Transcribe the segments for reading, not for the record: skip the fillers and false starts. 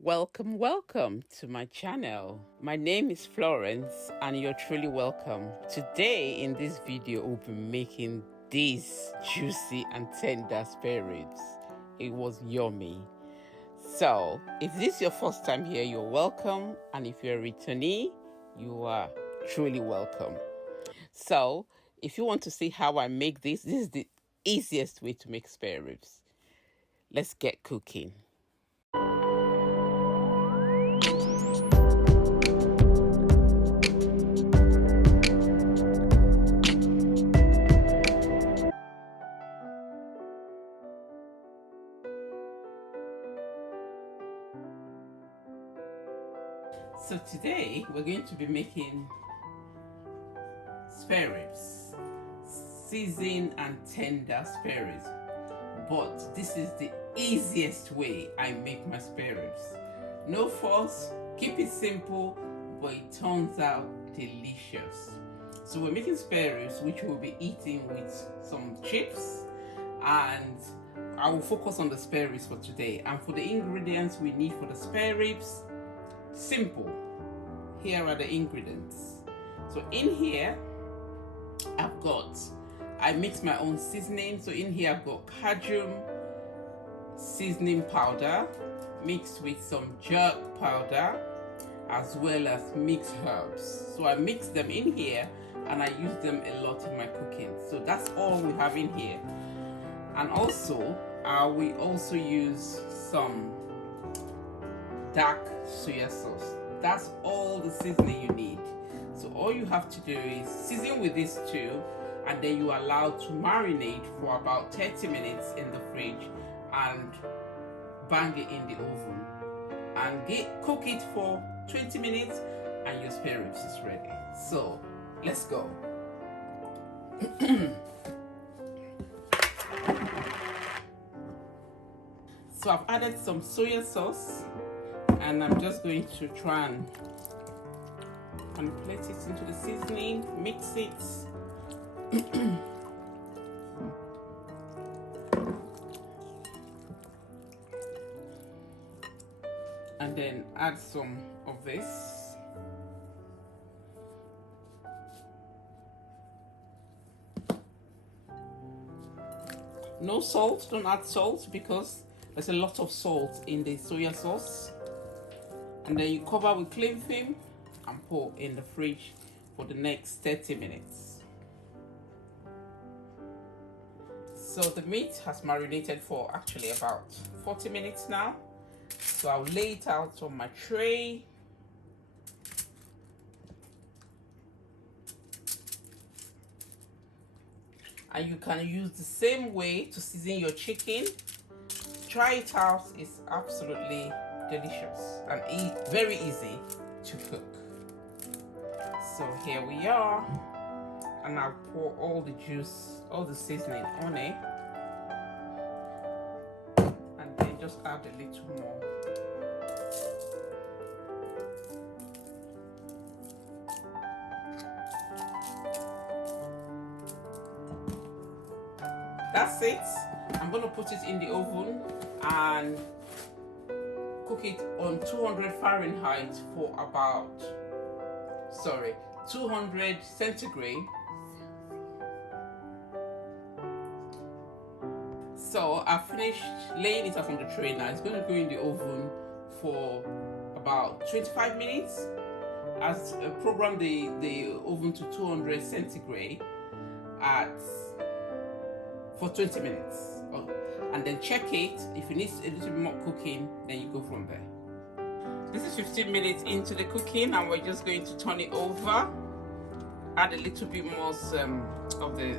Welcome to my channel. My name is Florence and you're truly welcome. Today in this video we'll be making these juicy and tender spare ribs. It was yummy. So if this is your first time here, you're welcome, and if you're a returnee, you are truly welcome. So if you want to see how I make this is the easiest way to make spare ribs. Let's get cooking. So today we're going to be making spare ribs, seasoned and tender spare ribs. But this is the easiest way I make my spare ribs. No fuss, keep it simple, but it turns out delicious. So we're making spare ribs, which we'll be eating with some chips, and I will focus on the spare ribs for today. And for the ingredients we need for the spare ribs, simple. Here are the ingredients. So in here I mix my own seasoning. So in here I've got cajun seasoning powder mixed with some jerk powder as well as mixed herbs. So I mix them in here and I use them a lot in my cooking. So that's all we have in here. And also we also use some dark soya sauce. That's all the seasoning you need. So all you have to do is season with these two, and then you are allowed to marinate for about 30 minutes in the fridge and bang it in the oven and cook it for 20 minutes and your spare ribs is ready. So let's go. So I've added some soya sauce and I'm just going to try and manipulate it into the seasoning, mix it. And then add some of this. No salt, don't add salt because there's a lot of salt in the soya sauce. And then you cover with cling film and pour in the fridge for the next 30 minutes. So the meat has marinated for actually about 40 minutes now. So I'll lay it out on my tray. And you can use the same way to season your chicken. Try it out, it's absolutely delicious and very easy to cook. So here we are, and I'll pour all the juice, all the seasoning on it, and then just add a little more. That's it. I'm going to put it in the oven and cook it on 200 Fahrenheit for about 200 centigrade. So I finished laying it up on the tray now. It's going to go in the oven for about 25 minutes. As program the oven to 200 centigrade for 20 minutes. And then check it. If it needs a little bit more cooking, then you go from there. This is 15 minutes into the cooking, and we're just going to turn it over, add a little bit more of the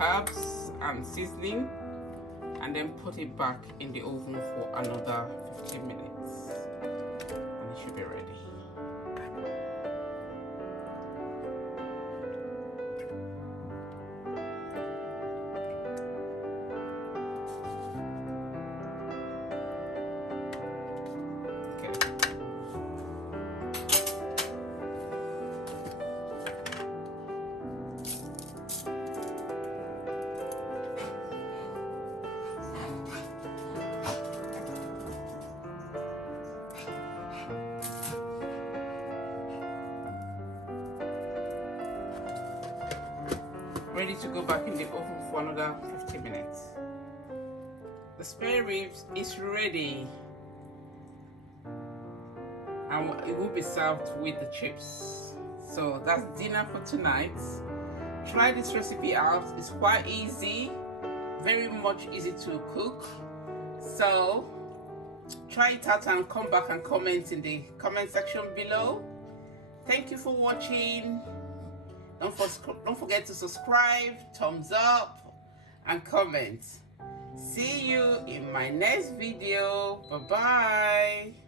herbs and seasoning, and then put it back in the oven for another 15 minutes, and it should be ready. ready to go back in the oven for another 50 minutes. The spare ribs is ready, and it will be served with the chips. So that's dinner for tonight. Try this recipe out. It's quite easy, very much easy to cook. So try it out and come back and comment in the comment section below. Thank you for watching. Don't forget to subscribe, thumbs up, and comment. See you in my next video. Bye bye.